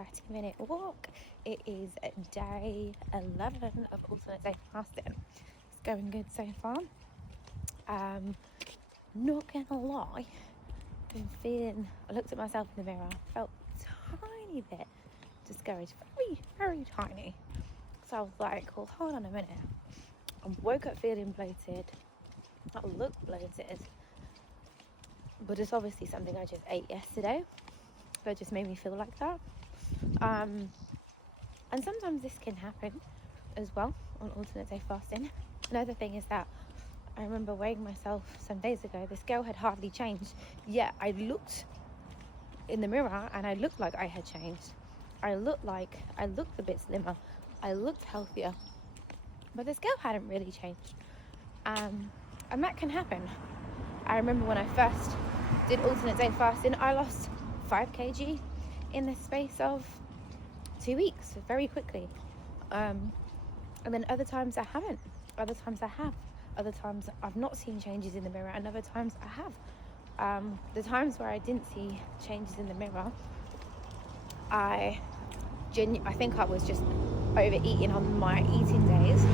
30-minute walk. It is day 11 of alternate day fasting. It's going good so far. Not gonna lie, I looked at myself in the mirror, felt a tiny bit discouraged, very, very tiny. So I was like, well, hold on a minute. I woke up feeling bloated. I look bloated, but it's obviously something I just ate yesterday that just made me feel like that. And sometimes this can happen as well on alternate day fasting. Another thing is that I remember weighing myself some days ago. The scale had hardly changed, yet I looked in the mirror and I looked like I had changed. I looked a bit slimmer. I looked healthier, but the scale hadn't really changed. And that can happen. I remember when I first did alternate day fasting, I lost 5 kg in the space of 2 weeks, very quickly. And then other times I haven't. Other times I have. Other times I've not seen changes in the mirror, and other times I have. The times where I didn't see changes in the mirror, I think I was just overeating on my eating days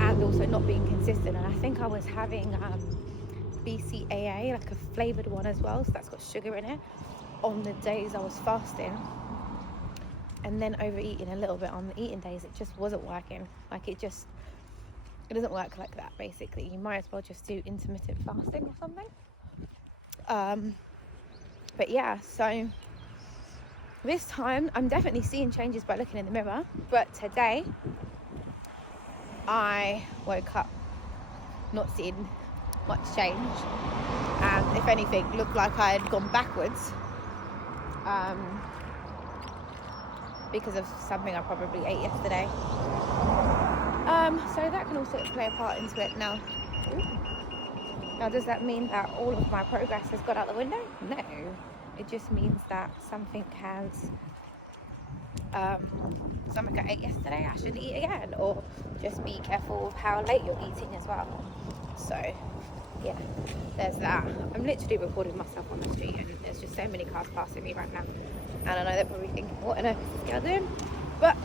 and also not being consistent. And I think I was having BCAA, like a flavoured one as well, so that's got sugar in it, on the days I was fasting. And then overeating a little bit on the eating days. It just wasn't working. It doesn't work like that, basically. You might as well just do intermittent fasting or something. But yeah, so this time I'm definitely seeing changes by looking in the mirror. But today I woke up not seeing much change, and if anything, looked like I had gone backwards. Because of something I probably ate yesterday. So that can also play a part into it now. Now, does that mean that all of my progress has got out the window? No. It just means that something I ate yesterday, I shouldn't eat again. Or just be careful of how late you're eating as well. So, yeah, there's that. I'm literally recording myself on the street, and there's just so many cars passing me right now. And I know they're probably thinking, what on earth is this girl doing? But,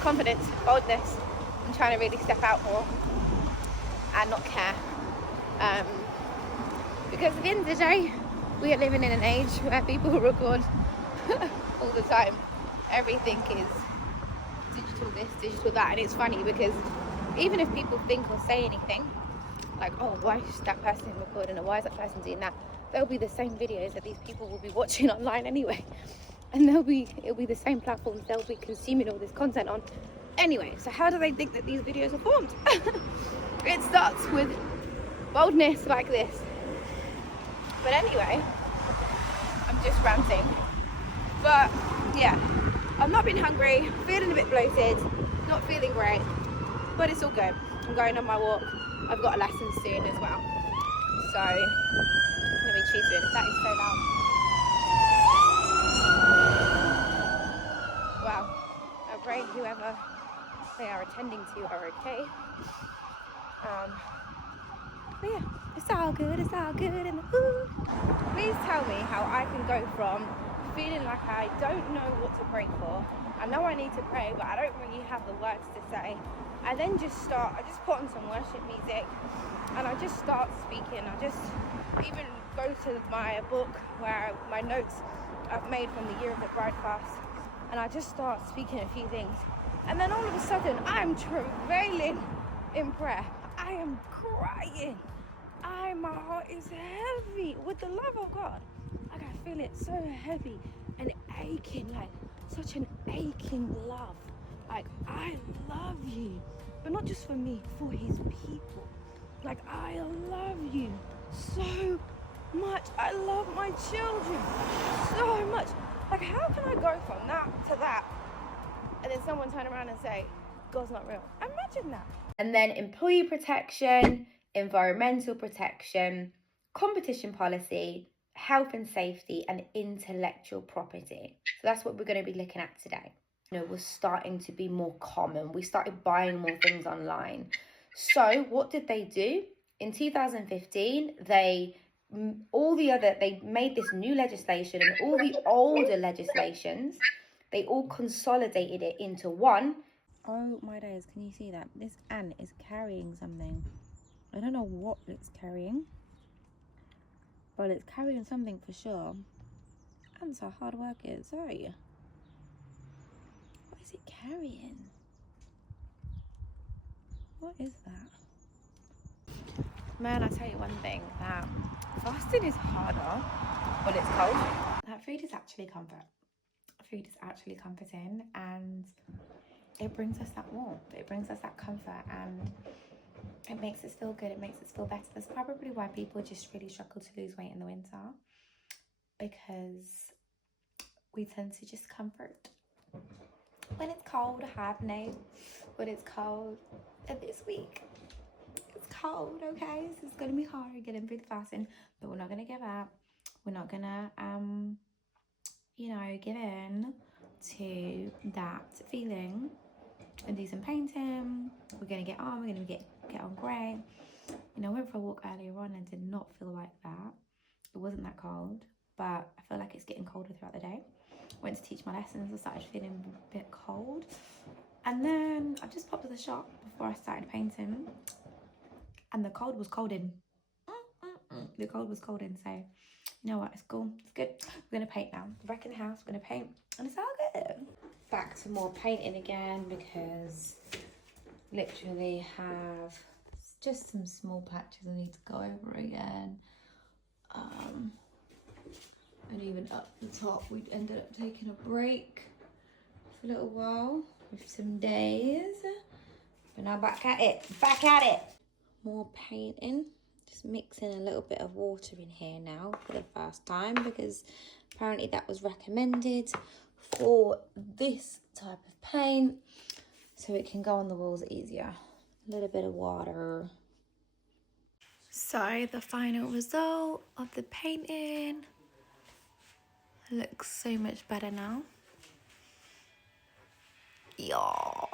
confidence, boldness. I'm trying to really step out more and not care. Because at the end of the day, we are living in an age where people record all the time. Everything is digital this, digital that. And it's funny because even if people think or say anything, like, oh, why is that person recording, or why is that person doing that? There'll be the same videos that these people will be watching online anyway. And it'll be the same platforms they'll be consuming all this content on anyway. So how do they think that these videos are formed? It starts with boldness like this. But anyway, I'm just ranting. But yeah, I've not been hungry, feeling a bit bloated, not feeling great, but it's all good. I'm going on my walk. I've got a lesson soon as well. So, let me choose it. That is so loud. Wow. I pray whoever they are attending to are okay. But yeah, it's all good. And please tell me how I can go from feeling like I don't know what to pray for. I know I need to pray, but I don't really have the words to say. I then I just put on some worship music and I just start speaking. I just even go to my book where my notes I've made from the Year of the Bride fast, and I just start speaking a few things. And then all of a sudden, I'm travailing in prayer. I am crying. My heart is heavy with the love of God. I feel it so heavy and aching, such an aching love. I love you, but not just for me, for his people. I love you so much. I love my children so much. How can I go from that to that, and then someone turn around and say, God's not real? Imagine that. And then employee protection, environmental protection, competition policy, health and safety, and intellectual property. So that's what we're going to be looking at today. Was starting to be more common. We started buying more things online. So what did they do? In 2015, they all the other, they made this new legislation, and all the older legislations, they all consolidated it into one. Oh my days, can you see that? This ant is carrying something. I don't know what it's carrying, but it's carrying something for sure. Ants are hard workers, so what is it carrying? What is that? Man, I tell you one thing, that fasting is harder when it's cold. That food is actually comfort. Food is actually comforting, and it brings us that warmth. It brings us that comfort, and it makes us feel good. It makes us feel better. That's probably why people just really struggle to lose weight in the winter, because we tend to just comfort. When it's cold, I have no. When it's cold, this week, it's cold, okay? So it's gonna be hard getting through the fasting, but we're not gonna give up. We're not gonna, you know, give in to that feeling and do some painting. We're gonna get on. We're gonna get on great. You know, I went for a walk earlier on and did not feel like that. It wasn't that cold, but I feel like it's getting colder throughout the day. Went to teach my lessons. I started feeling a bit cold, and then I just popped to the shop before I started painting, and the cold was cold in. The cold was cold in, so you know what, it's cool, it's good. We're gonna paint now. We're back in the house, we're gonna paint, and it's all good. Back to more painting again, because literally have just some small patches I need to go over again. And even up the top, we ended up taking a break for a little while with some days. But now back at it. More painting. Just mixing a little bit of water in here now for the first time, because apparently that was recommended for this type of paint, so it can go on the walls easier. A little bit of water. So the final result of the painting looks so much better now. Yeah.